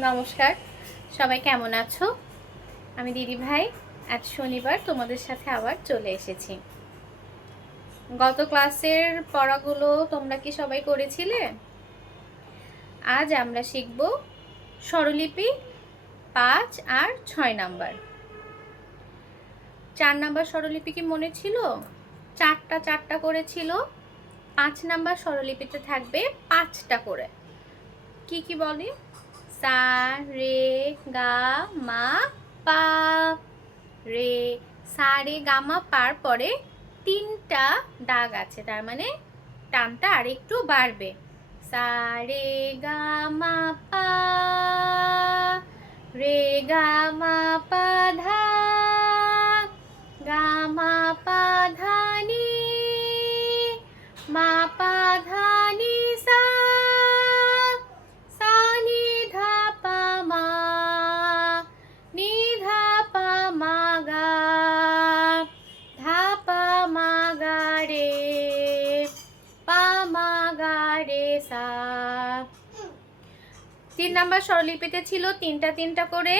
নমস্কার, সবাই কেমন আছো? আমি দিদি ভাই। আজ শনিবার তোমাদের সাথে আবার চলে এসেছি। গত ক্লাসের পড়াগুলো তোমরা কি সবাই করেছিলে? আজ আমরা শিখব স্বরলিপি ৫ আর ৬ নাম্বার। ৪ নাম্বার স্বরলিপি কি মনে ছিল? চারটা করে ছিল। ৫ নাম্বার স্বরলিপিতে থাকবে ৫টা করে। কি কি বলে? সা, রে, গা, মা, পা। রে, সা, রে, গা, মা, পার পরে ৩টা দাগ আছে, তার মানে টানটা আরেকটু বাড়বে। সা, রে, গা, মা, পা। রে, গা, মা, পা, ধা। গা, মা, পা, ধা, নি। মা, পা, ধা, নি, সা। সা, নি, ধা, পা, মা। নি, ধা, পা, মা, গা। ধা, পা, মা, গা, রে। পা, মা, গা, রে, সা। ৩ নাম্বার স্বরলিপিতে ছিল ৩টা করে।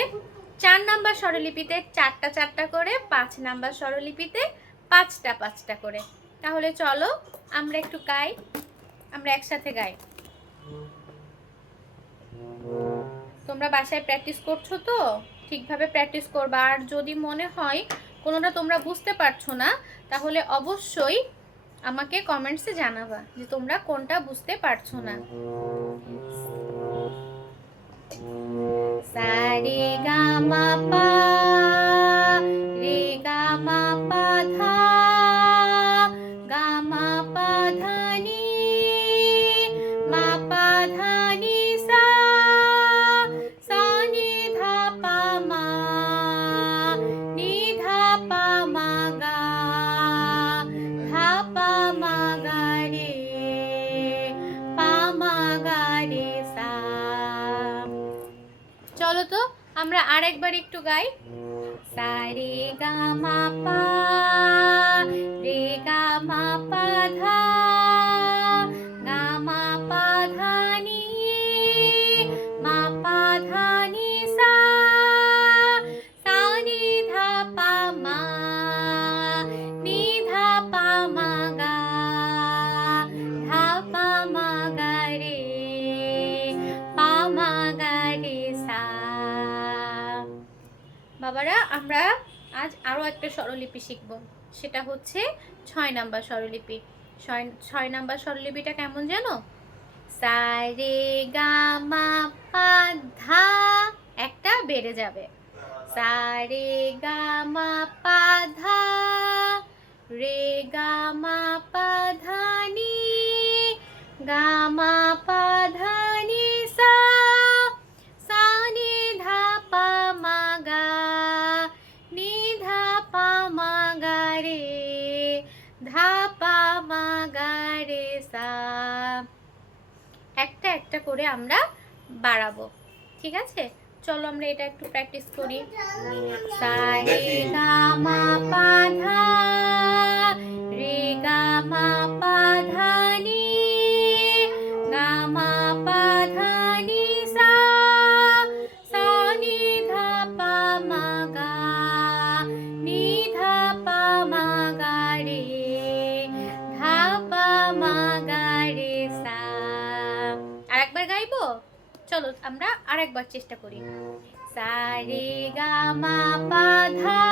৪ নাম্বার স্বরলিপিতে ৪টা করে। ৫ নাম্বার স্বরলিপিতে ৫টা করে। তাহলে চলো আমরা একটু গাই, আমরা একসাথে গাই। তোমরা বাসায় প্র্যাকটিস করছো তো? ঠিকভাবে প্র্যাকটিস করবা। আর যদি মনে হয় কোনোটা তোমরা বুঝতে পারছো না, তাহলে অবশ্যই আমাকে কমেন্টসে জানাবা যে তোমরা কোনটা বুঝতে পারছো না। সা, রে, গা, মা, পা। রে, গা, মা, পা, ধা। গা, মা, পা, ধা, নি। মা, পা, ধা, নি, সা। সা, নি, ধা, পা, মা। নি, ধা, পা, মা, গা। ধা, পা, মা, গা, রে। পা, মা, গা, রে, সা। চলো তো আমরা আরেকবার একটু গাই। সা, রে, গা, মা, পা। রে, গা, মা, পা, ধা। গা, মা, পা, ধা, নি। মা, পা, ধা, নি, সা। সা, নি, ধা, পা, মা। নি, ধা, পা, মা, গা। ধা, পা, মা, গা, রে। পা, মা, গা, রে, সা। বাবারা, আমরা আজ আরো একটা স্বরলিপি শিখব। সেটা হচ্ছে ৬ নাম্বার স্বরলিপি। ৬ নাম্বার স্বরলিপিটা কেমন জানো? সা, রে, গা, মা, পা, ধা। একটা বেড়ে যাবে। সা, রে, গা, মা, পা, ধা। রে, গা, মা, পা, ধা, নি। গা, মা, পা, ধা, নি, সা। সা, নি, ধা, পা, মা, গা। নি, ধা, পা, মা, গা, রে। ধা, পা, মা, গা, রে, সা। একটা করে আমরা বাড়াবো, ঠিক আছে? চলো আমরা এটা একটু প্র্যাকটিস করি। সা, রে, গা, মা, পা, ধা। রে, গা, মা, পা, ধা, নি। গা, মা, পা, ধা, নি, সা। সা, নি, ধা, পা, মা, গা। নি, ধা, পা, মা, গা, রে। ধা, পা, মা, গা, রে, সা। আরেকবার গাইবো? চলো আমরা আরেকবার চেষ্টা করি। সা, রে, গা, মা, পা, ধা।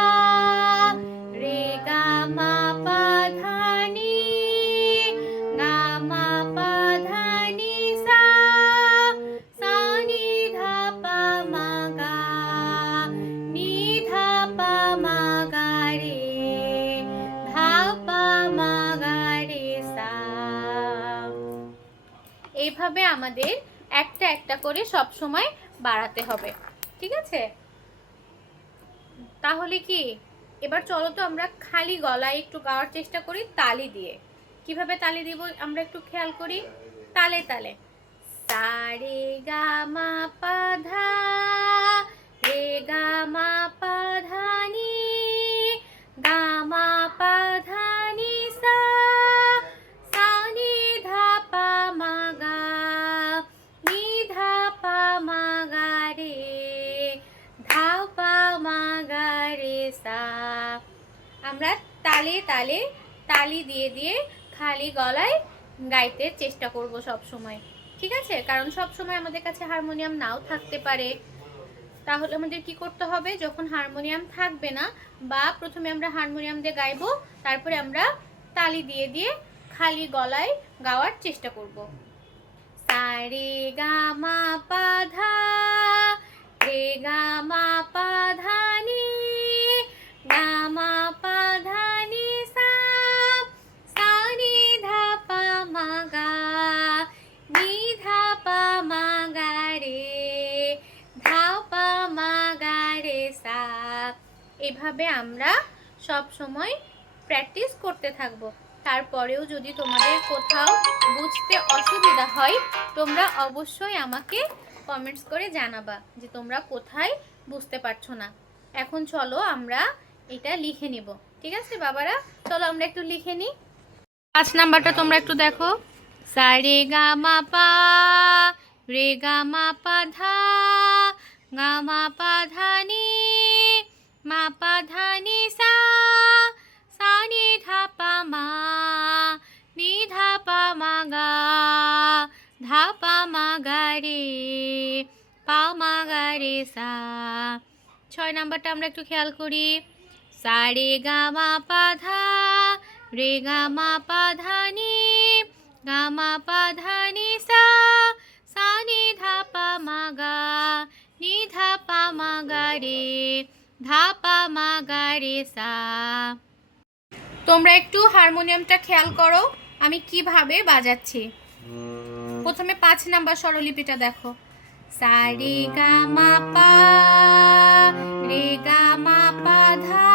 রে, গা, মা, পা, ধা, নি। গা, মা, পা, ধা, নি, সা। সা, নি, ধা, পা, মা, গা। নি, ধা, পা, মা, গা, রে। ধা, পা, মা, গা, রে, সা। এইভাবে আমাদের একটা করে সব সময় বাড়াতে হবে, ঠিক আছে? তাহলে কি এবার চলো তো আমরা খালি গলায় একটু গাওয়ার চেষ্টা করি তালি দিয়ে। কিভাবে তালি দিব আমরা একটু খেয়াল করি। তালে তালে। সা, রে, গা, মা, পা, ধা। রে, গা, মা, পা, ধা, নি। গা, মা, পা, ধা, নি, সা। সা, নি, ধা, পা, মা, গা। নি, ধা, পা, মা, গা, সা। আমরা তালে তালে তালি দিয়ে দিয়ে খালি গলায় গাইতে চেষ্টা করব সব সময়, ঠিক আছে? কারণ সব সময় আমাদের কাছে হারমোনিয়াম নাও থাকতে পারে। তাহলে আমাদের কি করতে হবে, যখন হারমোনিয়াম থাকবে না বা প্রথমে আমরা হারমোনিয়াম দিয়ে গাইবো, তারপরে আমরা তালি দিয়ে দিয়ে খালি গলায় গাওয়ার চেষ্টা করব। সা রে গা মা পা ধা, রে গা মা পা ধা নি, গা মা পা ধা নি সা, সা নি ধা পা মা গা, নি ধা পা মা গা রে, ধা পা মা গা রে সা। এভাবে আমরা সব সময় প্র্যাকটিস করতে থাকবো। তারপরেও যদি তোমাদের কোথাও বুঝতে অসুবিধা হয়, তোমরা অবশ্যই আমাকে কমেন্টস করে জানাবা যে তোমরা কোথায় বুঝতে পারছো না। এখন চলো আমরা এটা লিখে নিব, ঠিক আছে বাবারা? চলো আমরা একটু লিখে নিই। 5 নাম্বারটা তোমরা একটু দেখো। সা রে গা মা পা, রে গা মা পা ধা, গা মা পা ধা নি, মা পা ধা নি সা, সা নি ধা পা মা, নি ধা পা মা গা, ধা পা মা গা রে, পা মা গা রে সা। 6 নাম্বারটা আমরা একটু খেয়াল করি। সা রে গা মা পা ধা, রে গা মা পা ধা নি, গা মা পা ধা নি সা, সা নি ধা পা মা গা, নি ধা পা মা গা রে, ধা পা মা গা রে সা। তোমরা একটু হারমোনিয়ামটা খেয়াল করো আমি কিভাবে বাজাচ্ছি। প্রথমে 5 নাম্বার স্বরলিপিটা দেখো। সা রে গা মা পা, রে গা মা পা ধা,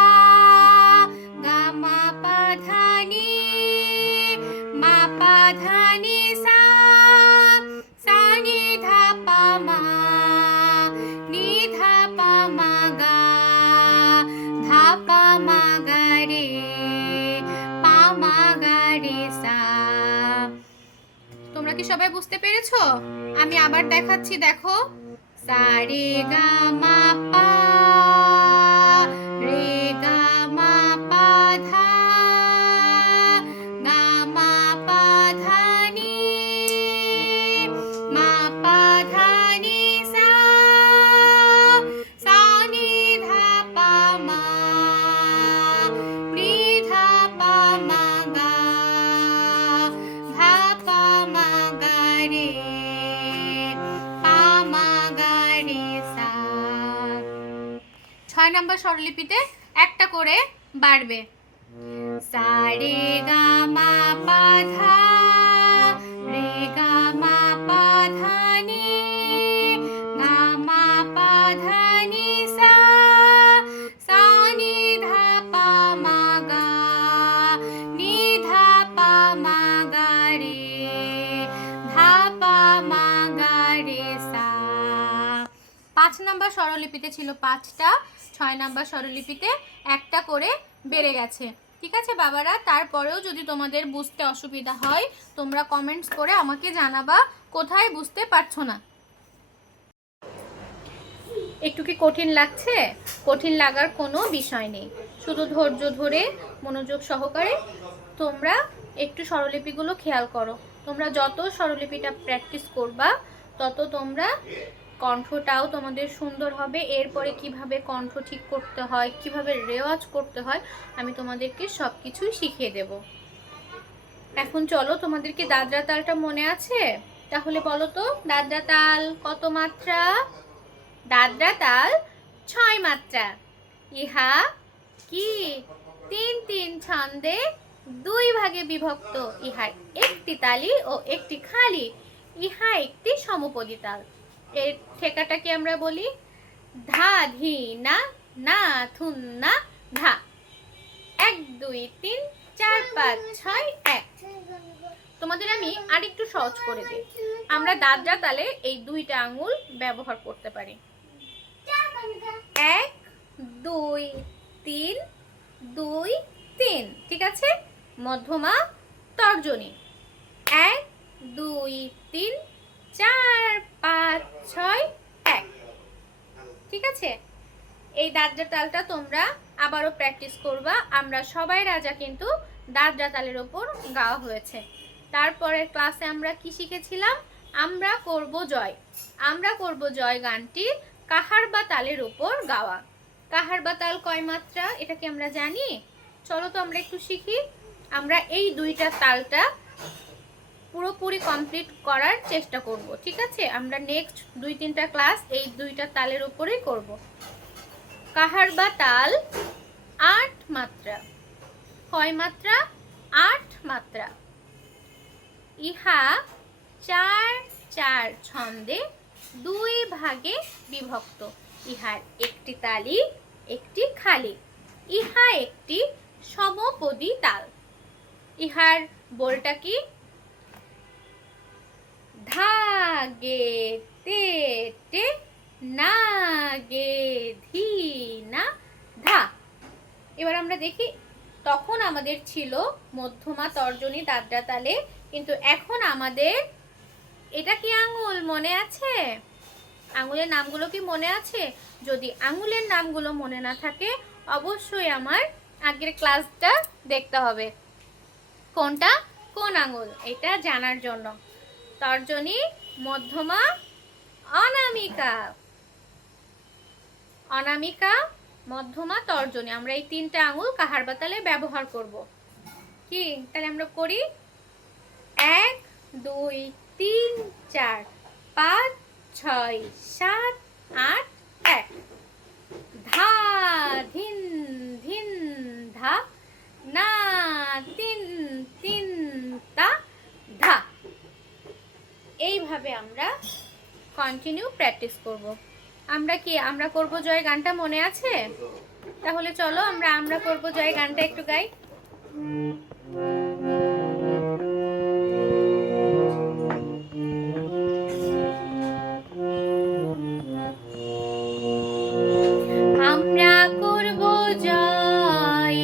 গা মা পা ধা নি, মা পা ধা নি সা, সা নি ধা পা মা, নি ধা পা মা গা, ধা পা মা গা রে, পা মা গা রে সা। তোমরা কি সবাই বুঝতে পেরেছো? আমি আবার দেখাচ্ছি, দেখো। সা রে গা মা পা, রে গা মা পা ধা, গা মা পা ধা নি, মা পা ধা নি সা, সা নি ধা পা মা, নি ধা পা মা গা, ধা পা মা গা রে, পা মা গা রে সা। 6 নাম্বার স্বরলিপিতে একটা করে বাড়বে। সা রে গা মা পা ধা, রে গা মা পা ধা নি, গা মা পা ধা নি সা, সা নি ধা পা মা গা, নি ধা পা মা গা রে, ধা পা মা গা রে সা। 5 নাম্বার স্বরলিপিতে ছিল 5টা, 6 নাম্বার স্বরলিপিতে একটা করে বেড়ে গেছে, ঠিক আছে বাবারা? তারপরেও যদি তোমাদের বুঝতে অসুবিধা হয় তোমরা কমেন্টস করে আমাকে জানাবা কোথায় বুঝতে পারছো না। একটু কি কঠিন লাগছে? কঠিন লাগার কোনো বিষয় নেই, শুধু ধৈর্য ধরে মনোযোগ সহকারে তোমরা একটু স্বরলিপিগুলো খেয়াল করো। তোমরা যত স্বরলিপিটা প্র্যাকটিস করবা তত তোমরা কণ্ঠটাও তোমাদের সুন্দর হবে। এরপরে কিভাবে কণ্ঠ ঠিক করতে হয়, কিভাবে রেওয়াজ করতে হয়, আমি তোমাদেরকে সব কিছুই শিখিয়ে দেব। এখন চলো, তোমাদের কি দাদরা তালটা মনে আছে? তাহলে বলো তো, দাদরা তাল কত মাত্রা? দাদরা তাল 6 মাত্রা। ইহা কি 3 ছন্দে 2 ভাগে বিভক্ত। ইহার একটি তালি ও একটি খালি। ইহা একটি সমপদী তাল। এর ঠেকাটাকে আমরা বলি ধা ধি না, না থুন না ধা। 1 2 3 4 5 6 1। তোমাদের আমি আরেকটু সহজ করে দিই। আমরা দাদরা তালে এই 2টা আঙ্গুল ব্যবহার করতে পারি। 1 2 3 2 3, ঠিক আছে? মধ্যমা তর্জনী 1 2 3 4 5 6 1, ঠিক আছে? এই দাদরা তালটা তোমরা আবারও প্র্যাকটিস করবা। আমরা সবাই রাজা কিন্তু দাদরা তালের ওপর গাওয়া হয়েছে। তারপরের ক্লাসে আমরা কি শিখেছিলাম? আমরা করব জয়। আমরা করব জয় গানটি কাহার বা তালের ওপর গাওয়া। কাহার বা তাল কয় মাত্রা এটা কি আমরা জানি? চলো তো আমরা একটু শিখি। আমরা এই দুইটা তালটা পুরোপুরি কমপ্লিট করার চেষ্টা করব, ঠিক আছে? আমরা নেক্সট 2-3টা ক্লাস এই দুইটা তালের উপরেই করব। কাহার বা তাল 8 মাত্রা। কয় মাত্রা? 8 মাত্রা। ইহা 4-4 ছন্দে 2 ভাগে বিভক্ত। ইহার একটি তালি একটি খালি। ইহা একটি সমপদী তাল। ইহার বোলটা কি? ধা গে তে টে না গে ধি না ধা। এবার আমরা দেখি, তখন আমাদের ছিল মধ্যমা তর্জনী দাদরা তালে, কিন্তু এখন আমাদের এটা কি আঙুল মনে আছে? আঙুলের নামগুলো কি মনে আছে? যদি আঙুলের নামগুলো মনে না থাকে অবশ্যই আমার আগের ক্লাসটা দেখতে হবে। কোনটা কোন আঙুল এটা জানার জন্য। তর্জনী, মধ্যমা, অনামিকা। অনামিকা, মধ্যমা, তর্জনী, আমরা এই 3টা আঙুল কাহার বা তালে ব্যবহার করব। কি তাহলে আমরা করি? 1 2 3 4 5 6 7 8 1। ধা ধিন ধিন ধা না তিন তিন তা ধা। এইভাবে আমরা কন্টিনিউ প্র্যাকটিস করব। আমরা কি আমরা করব জয় গানটা মনে আছে? তাহলে চলো আমরা করব জয় গানটা একটু গাই। আমরা করব জয়,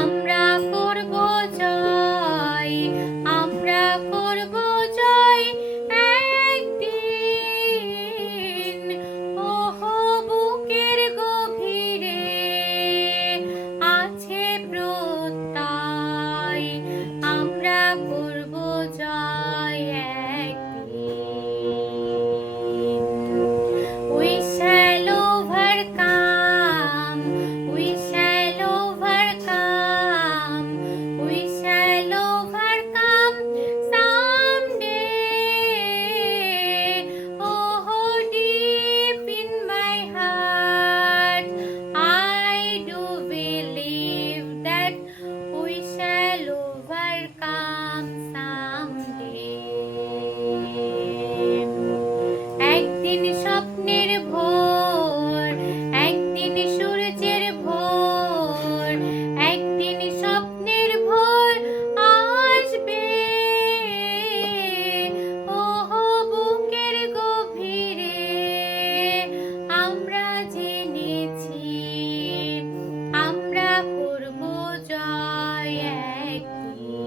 আমরা করব জয়, আমরা করব জয় একদিন। ওহো বুকের গভীরে আছে প্রত্যয়, আমরা করব জয় একদিন। We shall overcome, we shall overcome, we shall overcome someday. Oh, deep in my heart, I do believe that we shall overcome someday. একদিন স্বপ্নের ভোর, একদিন সূর্যের ভোর, একদিন স্বপ্নের ভোর আসবে। ওহো বুকের গভীরে আমরা জেনেছি, আমরা করব জয় একদিন।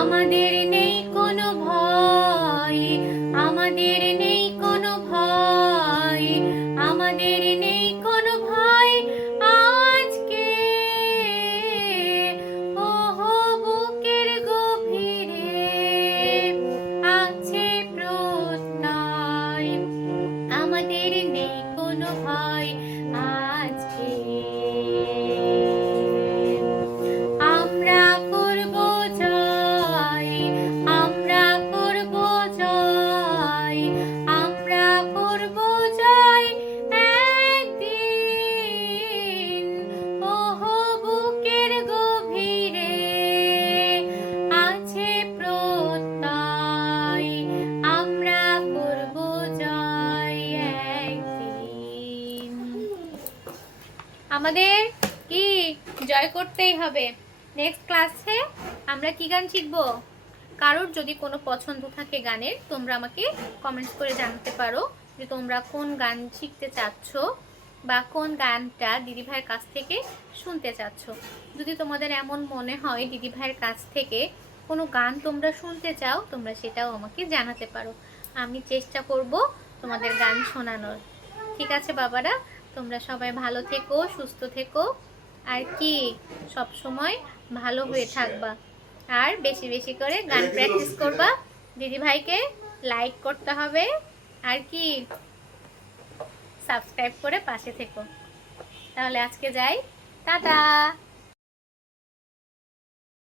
আমাদের নেই কোনো ভয়, আমাদের নেই কোনো ভয়, আমাদের নেই কোনো ভয় আজকে। ওহো বুকের গভীরে আছে প্রত্যয়, আমাদের নেই কোনো ভয় আজকে। আমরা করব জয়, আমরা করব জয়, আমরা করব জয় একদিন। ওহো বুকের গভীরে আছে প্রত্যয়, আমরা করব জয় একদিন। আমাদের কি জয় করতেই হবে। নেক্সট ক্লাসে আমরা কি গান শিখবো? কারোর যদি কোনো পছন্দ থাকে গানের, তোমরা আমাকে কমেন্টস করে জানাতে পারো যে তোমরা কোন গান শিখতে চাচ্ছ বা কোন গানটা দিদিভাইয়ের কাছ থেকে শুনতে চাচ্ছ। যদি তোমাদের এমন মনে হয় দিদিভাইয়ের কাছ থেকে কোনো গান তোমরা শুনতে চাও, তোমরা সেটাও আমাকে জানাতে পারো। আমি চেষ্টা করব তোমাদের গান শোনানোর। ঠিক আছে বাবারা, তোমরা সবাই ভালো থেকো, সুস্থ থেকো, আর কি সব সময় ভালো হয়ে থাকবা, আর বেশি বেশি করে গান প্র্যাকটিস করবা। দিদি ভাইকে লাইক করতে হবে, আর কি সাবস্ক্রাইব করে পাশে থেকো। তাহলে আজকে যাই, টাটা।